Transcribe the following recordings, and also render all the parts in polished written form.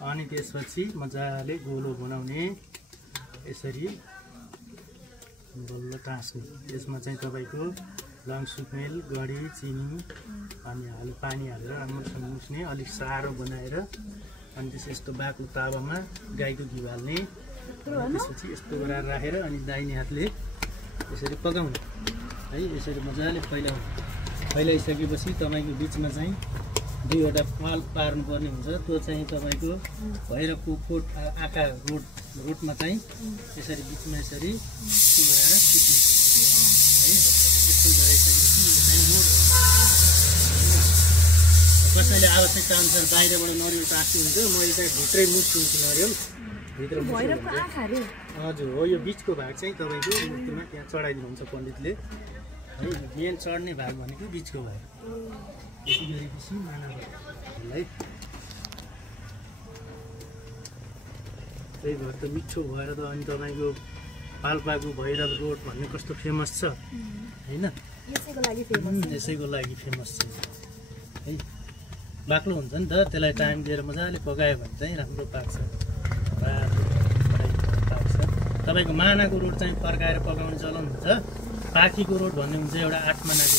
अनि त्यसपछि मजाले गोलो बनाउने यसरी बल्ल टाँस्ने। यसमा चाहिँ तपाईको लङ सुक्मेल गडी चिनी अनि पानी हालेर राम्रोसँग मुस्ने अलिक सारो बनाएर अनि यस्तो बाक्लो तावामा गाईको घिउ हाल्ने। त्यसपछि यस्तो गरेर राखेर अनि दाहिने हातले यसरी पकाउने है। यसरी मजाले फैलाइसकेपछि तपाईको बिचमा चाहिँ दुईवटा पाल पार्नुपर्ने हुन्छ। त्यो चाहिँ तपाईको भैरवको कोट आकार रोटमा चाहिँ यसरी बिचमा यसरी यस्तो गरेर टिप्ने है। यस्तो गराइसकेपछि यो चाहिँ रोट हो। कसैले आवश्यकता अनुसार बाहिरबाट नरिवल टाँस्नु हुन्छ। मैले चाहिँ भित्रै मुस्छु नरिवल भित्र मुस्छु। हजुर हो, यो बिचको भाग चाहिँ तपाईको मूर्तिमा त्यहाँ चढाइदिनुहुन्छ पण्डितले है। मेन चढ्ने भाग भनेको बिचको भाग। यसो गरेपछि मानालाई त्यही भएर त मिठो भएर त अनि तपाईँको पाल्पाको भैरव रोड भन्ने कस्तो फेमस छ होइन। यसैको लागि फेमस छ है। बाक्लो हुन्छ नि त, त्यसलाई टाइम दिएर मजाले पकायो भने चाहिँ राम्रो पाक्छ। पाक्छ तपाईँको मानाको रोड चाहिँ फर्काएर पकाउने चलन हुन्छ। पाखीको रोड भन्ने हुन्छ एउटा 8 मानाको,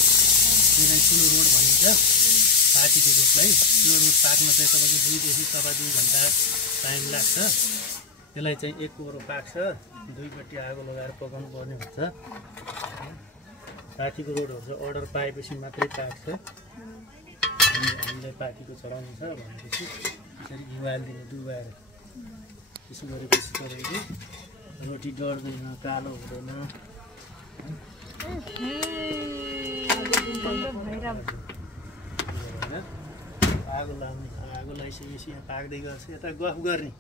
त्यो चाहिँ ठुलो रोड भनिन्छ पाखीको रोडलाई। त्यो रोड पाक्न चाहिँ तपाईँको 2 देखि 2.5 घन्टा टाइम लाग्छ। त्यसलाई चाहिँ एक कोरो पाक्छ, दुईपट्टि आगो लगाएर पकाउनु पर्ने हुन्छ। पाखीको रोडहरू चाहिँ अर्डर पाएपछि मात्रै पाक्छ। हामीलाई पाखीको चलाउनु छ भनेपछि यसरी घिउ हालिदिने डुबाएर। त्यसो गरेपछि तपाईँको रोटी डढ्दैन, कालो हुँदैन। आगो लाउने, आगो लगाइसकेपछि यहाँ पाक्दै गर्छ, यता गफ गर्ने।